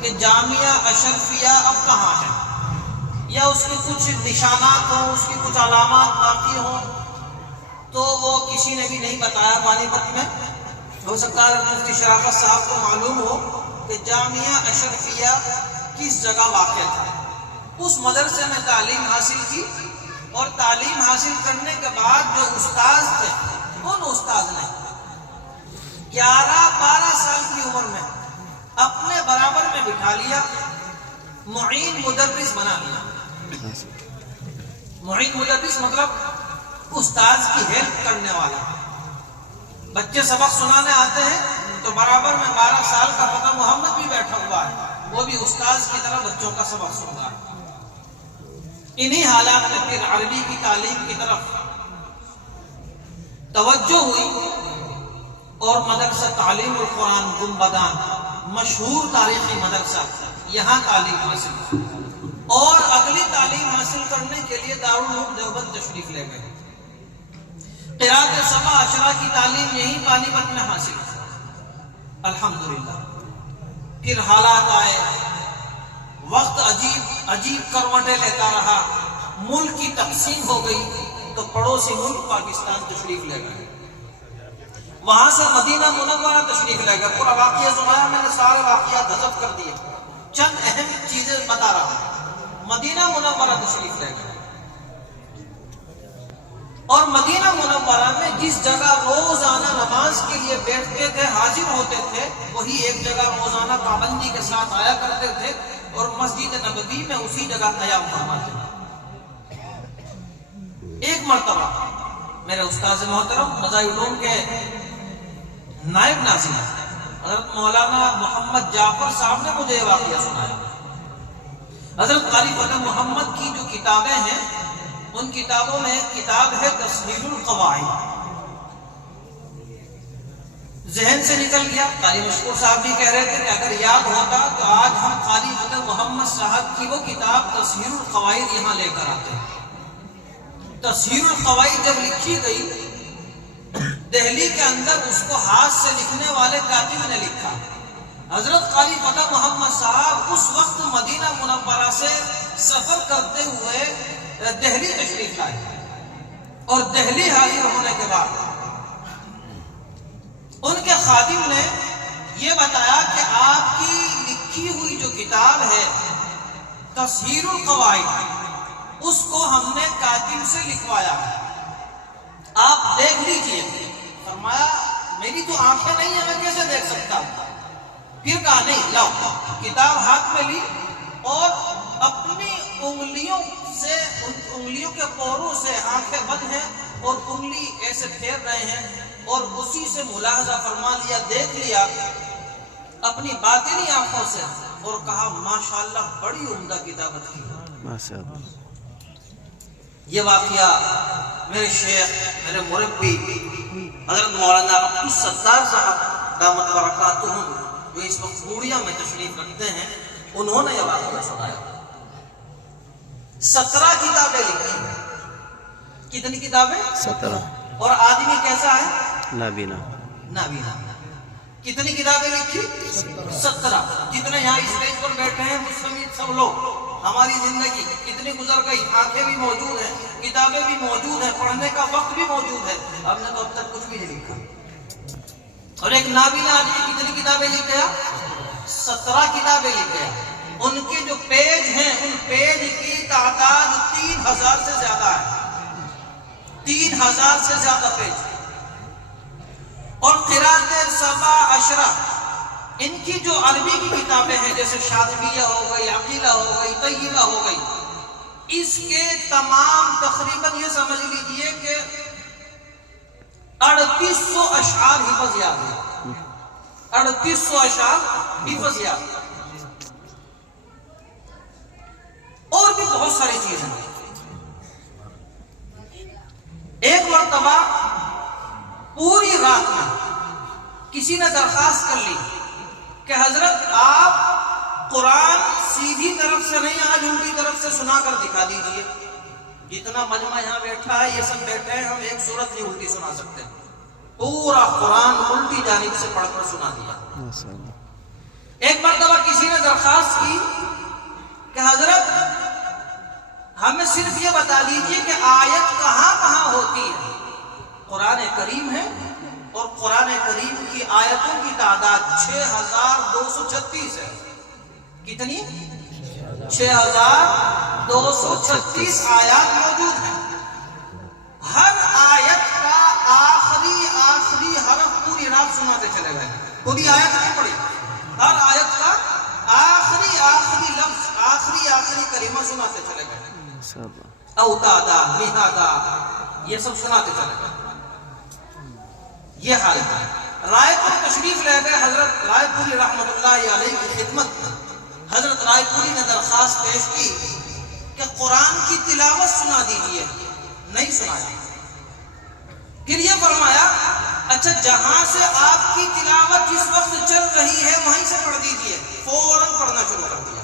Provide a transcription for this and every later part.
کہ جامعہ اشرفیہ اب کہاں ہے، یا اس کے کچھ نشانات ہوں، اس کی کچھ علامات باقی ہوں، تو وہ کسی نے بھی نہیں بتایا پانی پت میں۔ ہو سکتا ہے مفتی شرافت صاحب کو معلوم ہو کہ جامعہ اشرفیہ کس جگہ واقع تھا۔ اس مدرسے میں تعلیم حاصل کی، اور تعلیم حاصل کرنے کے بعد جو استاذ تھے، ان استاذ نے 11-12 سال کی عمر میں اپنے برابر میں بٹھا لیا، معین مدرس بنا لیا۔ معین مدرس مطلب استاذ کی ہیلپ کرنے والا۔ بچے سبق سنانے آتے ہیں تو برابر میں 12 سال کا فتح محمد بھی بیٹھا ہوا ہے، وہ بھی استاذ کی طرح بچوں کا سبق سن رہا ہے۔ انہی حالات میں پھر عربی کی تعلیم کی طرف توجہ ہوئی، اور مدرسہ تعلیم القرآن گنبدان، مشہور تاریخی مدرسہ، یہاں تعلیم حاصل کی، اور اگلی تعلیم حاصل کرنے کے لیے دارالعلوم دیوبند تشریف لے گئے۔ قرات سبع عشرہ کی تعلیم یہیں پانی پت میں حاصل کی، الحمدللہ۔ پھر حالات آئے، وقت عجیب کروٹیں لیتا رہا، ملک کی تقسیم ہو گئی، تو پڑوسی ملک پاکستان تشریف لے گئے۔ وہاں سے مدینہ منورہ تشریف لے گئے۔ پورا واقعہ سنایا میں نے، سارے واقعات حذف کر دیے، چند اہم چیزیں بتا رہا ہوں۔ مدینہ منورہ تشریف لے گئے، اور مدینہ منورہ میں جس جگہ روزانہ نماز کے لیے بیٹھتے تھے، حاضر ہوتے تھے، وہی ایک جگہ روزانہ پابندی کے ساتھ آیا کرتے تھے، اور مسجد نبوی میں اسی جگہ قیام فرماتے تھے۔ ایک مرتبہ میرے استاذ محترم مذاہب علوم کے نائب ناظم حضرت مولانا محمد جعفر صاحب نے مجھے یہ واقعہ سنایا۔ حضرت قاری فتح محمد کی جو کتابیں ہیں، ان کتابوں میں ایک کتاب ہے تصحیح القواعد۔ ذہن سے نکل گیا، قاری مشکور صاحب بھی کہہ رہے تھے کہ اگر یاد ہوتا تو آج ہم قاری فتح محمد صاحب کی وہ کتاب تصحیح القواعد یہاں لے کر آتے ہیں۔ تصحیح القواعد جب لکھی گئی، دہلی کے اندر اس کو ہاتھ سے لکھنے والے کاتب نے لکھا۔ حضرت قاری فتح محمد صاحب اس وقت مدینہ منورہ سے سفر کرتے ہوئے دہلی تشریف لائے، اور دہلی حاضر ہونے کے بعد ان کے خادم نے یہ بتایا کہ آپ کی لکھی ہوئی جو کتاب ہے تصحیح القواعد، اس کو ہم نے کاتب سے لکھوایا ہے، آپ دیکھ لیجئے۔ فرمایا میری تو آنکھیں نہیں ہیں، میں کیسے دیکھ سکتا ہوں؟ پھر کہا نہیں، لاؤ۔ کتاب ہاتھ میں لی، اور اپنی انگلیوں سے، ان انگلیوں کے پوروں سے آنکھیں بند ہیں، اور انگلی ایسے پھیر رہے ہیں، اور اسی سے ملاحظہ فرما لیا، دیکھ لیا اپنی باطنی آنکھوں سے، اور کہا ماشاءاللہ بڑی عمدہ کتابت کی ہے۔ یہ واقعہ میرے شیخ، میرے مربی حضرت مولانا عبدالستار صاحب دامت برکاتہم، جو اس وقت بوڑیا میں تشریف رکھتے ہیں، انہوں نے یہ واقعہ سنایا۔ 17 کتابیں لکھی۔ کتنی کتابیں؟ 17۔ اور آدمی کیسا ہے؟ نابینا۔ نابینا۔ کتنی کتابیں لکھی؟ 17۔ جتنے یہاں اسٹیج پر بیٹھے ہیں مستمید سب لوگ، ہماری زندگی کتنی گزر گئی، آنکھیں بھی موجود ہیں، کتابیں بھی موجود ہیں، پڑھنے کا وقت بھی موجود ہے، ہم نے تو اب تک کچھ بھی نہیں لکھا۔ اور ایک نابینا آدمی کتنی کتابیں لکھ گیا؟ 17 کتابیں لکھ گیا۔ ان کے جو پیج ہیں، ان پیج کی تعداد 3000 سے زیادہ ہے، 3000 سے زیادہ پیج۔ اور قرات سبع عشرہ، ان کی جو عربی کی کتابیں ہیں، جیسے شاطبیہ ہو گئی، عقیلہ ہو گئی، طیبہ ہو گئی، اس کے تمام تقریباً یہ سمجھ لیجئے کہ 3800 اشعار حفظ یاد ہے، 3800 اشعار حفظ یاد ہے، اور بھی بہت ساری چیزیں۔ ایک مرتبہ پوری رات میں کسی نے درخواست کر لی کہ حضرت آپ قرآن سیدھی طرف سے نہیں، آج الٹی طرف سے سنا کر دکھا دیجئے۔ جتنا مجمع یہاں بیٹھا ہے، یہ سب بیٹھے ہیں، ہم ایک سورت نہیں الٹی سنا سکتے، پورا قرآن الٹی جانب سے پڑھ کر سنا دیا۔ ایک مرتبہ درخواست کی کہ حضرت ہمیں صرف یہ بتا دیجئے کہ آیت کہاں کہاں ہوتی ہے. قرآن کریم ہے اور قرآن کریم کی آیتوں کی تعداد 6236 ہے. کتنی؟ 6236 آیات موجود ہیں. ہر آیت کا آخری حرف پوری رات سناتے چلے گئے. پوری آیت نہیں پڑھی, ہر آیت کا آخری لفظ, آخری کلمہ سناتے چلے گئے. اوتادا, مہادا, یہ سب سناتے چلے گئے. یہ حال ہے. رائے پور تشریف لے گئے حضرت رائے پوری رحمت اللہ علیہ کی خدمت. حضرت رائے پوری نے درخواست پیش کی کہ قرآن کی تلاوت سنا دیجیے. نہیں سنایا. پھر یہ فرمایا اچھا جہاں سے آپ کی تلاوت جس وقت چل رہی ہے وہیں سے پڑھ دیجیے. فوراً پڑھنا شروع کر دیا.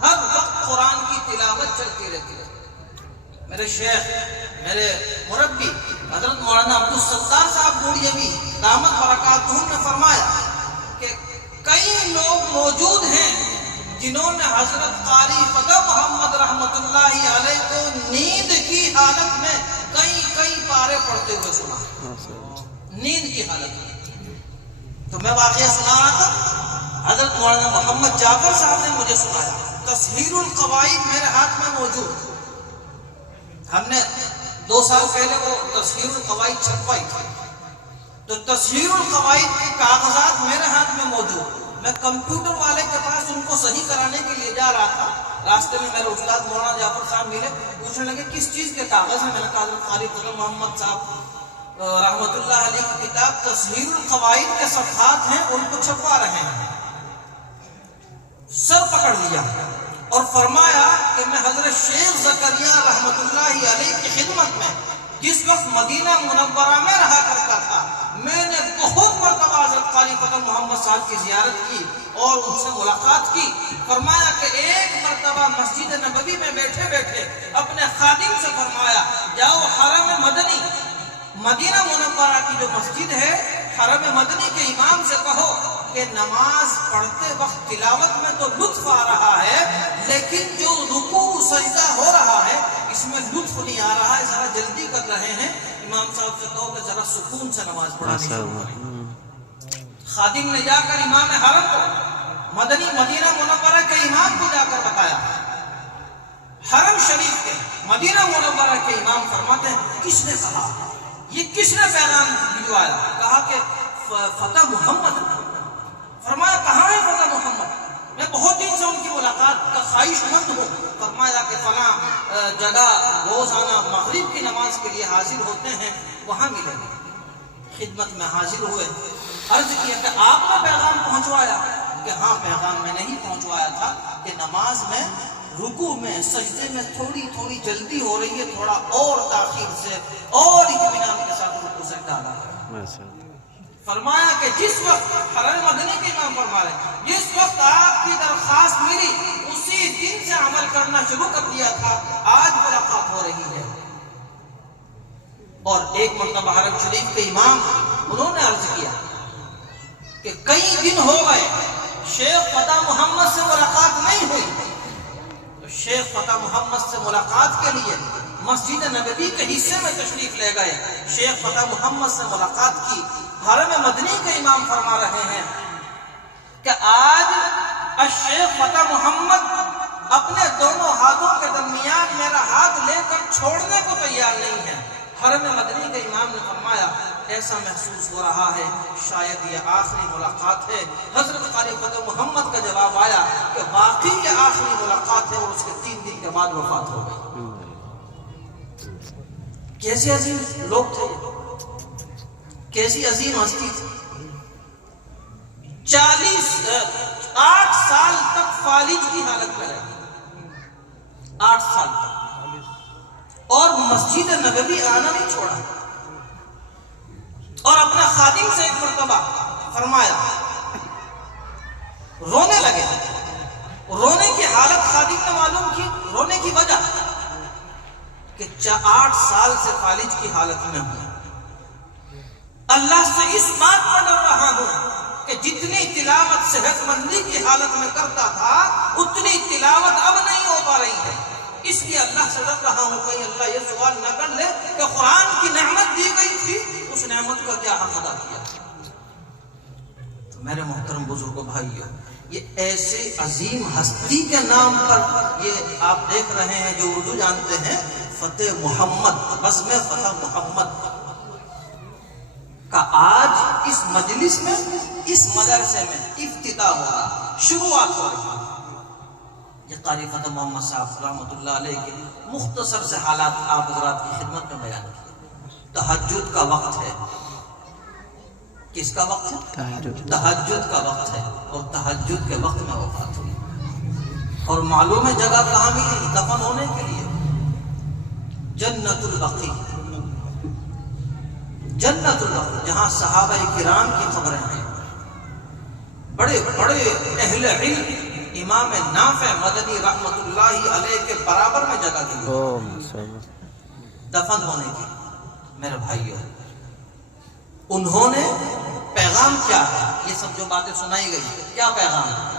ہر وقت قرآن کی تلاوت چلتی رہتی ہے. میرے شیخ, میرے مربی حضرت مولانا عبدالستار صاحب بوڑیوی دامت برکاتہم نے فرمایا کہ کئی لوگ موجود ہیں جنہوں نے حضرت قاری فتح محمد رحمت اللہ علیہ کو نیند کی حالت میں کئی پارے پڑھتے ہوئے سنا. نیند کی حالت میں. تو میں واقعہ سنا رہا تھا, حضرت مولانا محمد جعفر صاحب نے مجھے سنایا. تصحیح القواعد میرے ہاتھ میں موجود. ہم نے 2 سال پہلے وہ تصحیح القواعد چھپوائی تھی. تو تصحیح القواعد کے کاغذات میرے ہاتھ میں موجود. میں کمپیوٹر والے کے پاس ان کو صحیح کرانے کے لیے جا رہا تھا. راستے میں میرے استاد مولانا جعفر صاحب ملے, پوچھنے لگے کس چیز کے کاغذ ہیں. میں نے کہا حضرت قاری فتح محمد صاحب رحمت اللہ علیہ کی کتاب تصحیح القواعد کے صفحات ہیں, ان کو چھپوا رہے ہیں. سر پکڑ لیا اور فرمایا کہ میں حضرت شیخ زکریا رحمت اللہ علیہ کی خدمت میں جس وقت مدینہ منورہ میں رہا کرتا تھا, میں نے بہت مرتبہ حضرت قاری فتح محمد صاحب کی زیارت کی اور ان سے ملاقات کی. فرمایا کہ ایک مرتبہ مسجد نبوی میں بیٹھے بیٹھے اپنے خادم سے فرمایا جاؤ حرم مدنی, مدینہ منورہ کی جو مسجد ہے, حرم مدنی کے امام سے کہو کہ نماز پڑھتے وقت تلاوت میں تو لطف آ رہا ہے, لیکن جو رکوع سجدہ ہو رہا ہے اس میں لطف نہیں آ رہا ہے, ذرا جلدی کر رہے ہیں. امام صاحب سے کہو کہ ذرا سکون سے نماز پڑھانی شروع کریں. خادم نے جا کر امام حرم کو, مدینہ منورہ کے امام کو جا کر بتایا. حرم شریف کے مدینہ منورہ کے امام فرماتے ہیں کس نے کہا, یہ کس نے پیغام بھجوایا؟ کہا کہ فتح محمد. فرمایا کہاں ہے فتح محمد؟ میں بہت دن سے ان کی ملاقات کا خواہش مند ہوں. فرمایا کہ فلاں جگہ روزانہ مغرب کی نماز کے لیے حاضر ہوتے ہیں, وہاں ملے گے. خدمت میں حاضر ہوئے, عرض کیا کہ آپ نے پیغام پہنچوایا؟ کہ ہاں پیغام میں نہیں پہنچوایا تھا کہ نماز میں رکوع میں سجدے میں تھوڑی جلدی ہو رہی ہے, تھوڑا اور تاخیر سے اور اطمینان کے ساتھ رکوع سجدہ ادا کریں. فرمایا کہ جس وقت حرم مدنی کے امام فرما رہے جس وقت آپ کی درخواست ملی اسی دن سے عمل کرنا شروع کر دیا تھا, آج ملاقات ہو رہی ہے. اور ایک مرتبہ حرم شریف کے امام انہوں نے عرض کیا کہ کئی دن ہو گئے شیخ فتح محمد سے ملاقات نہیں ہوئی. تو شیخ فتح محمد سے ملاقات کے لیے مسجد نبوی کے حصے میں تشریف لے گئے. شیخ فتح محمد سے ملاقات کی. حرم مدنی کے امام فرما رہے ہیں کہ آج الشیخ فتح محمد اپنے دونوں ہاتھوں کے درمیان میرا ہاتھ لے کر چھوڑنے کو تیار نہیں ہے. حرم مدنی کے امام نے فرمایا ایسا محسوس ہو رہا ہے شاید یہ آخری ملاقات ہے. حضرت قاری فتح محمد کا جواب آیا کہ واقعی یہ آخری ملاقات ہے, اور اس کے 3 دن کے بعد وفات ہو گئی. کیسے عظیم لوگ تھے, کیسی عظیم ہستی تھی. 8 سال تک فالج کی حالت میں رہے, 8 سال تک, اور مسجد نبوی آنا نہیں چھوڑا. اور اپنا خادم سے ایک مرتبہ فرمایا, رونے لگے. رونے کی حالت خادم نے معلوم کی, رونے کی وجہ کہ 8 سال سے فالج کی حالت میں ہوں. اللہ سے اس بات پر ڈر رہا ہوں کہ جتنی تلاوت صحت مندی کی حالت میں کرتا تھا اتنی تلاوت اب نہیں ہو پا رہی ہے. اس لیے اللہ سے ڈر رہا ہوں کہیں اللہ یہ سوال نہ کر لے کہ قرآن کی نعمت دی گئی تھی اس نعمت کا کیا حق ادا کیا. تو میرے محترم بزرگوں بھائیوں، یہ ایسے عظیم ہستی کے نام پر یہ آپ دیکھ رہے ہیں جو اردو جانتے ہیں، فتح محمد، بزم فتح محمد کا آج اس مجلس میں اس مدرسے میں افتتاح ہوگا، شروعات ہوگی. یہ قاری فتح محمد صاحب رحمۃ اللہ علیہ کے مختصر سے حالات آپ حضرات کی خدمت میں بیان کیے. تہجد کا وقت ہے. کس کا وقت ہے؟ تہجد کا وقت ہے، اور تہجد کے وقت میں وفات ہوئی. اور معلوم ہے جگہ کہاں ملی دفن ہونے کے لیے؟ جنت البقیع. جنت البقیع جہاں صحابہ کرام کی قبریں ہیں. بڑے بڑے اہل علم، امام نافع مدنی رحمت اللہ علیہ کے برابر میں جگہ دی دفن ہونے کی. میرے بھائیوں، انہوں نے پیغام کیا ہے؟ یہ سب جو باتیں سنائی گئی کیا پیغام ہے؟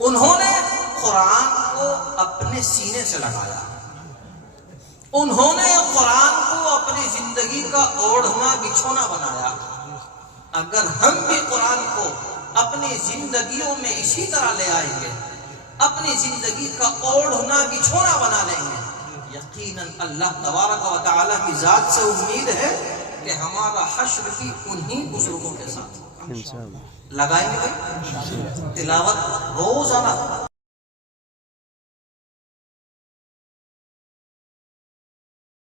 انہوں نے قرآن کو اپنے سینے سے لگایا. انہوں نے قرآن کو اپنی زندگی کا اوڑھنا بچھونا بنایا. اگر ہم بھی قرآن کو اپنی زندگیوں میں اسی طرح لے آئیں گے، اپنی زندگی کا اوڑھنا بچھونا بنا لیں گے، یقیناً اللہ تبارک و تعالیٰ کی ذات سے امید ہے کہ ہمارا حشر بھی انہی بزرگوں کے ساتھ ہوگا. لگائیں گے بھائی تلاوت روزانہ.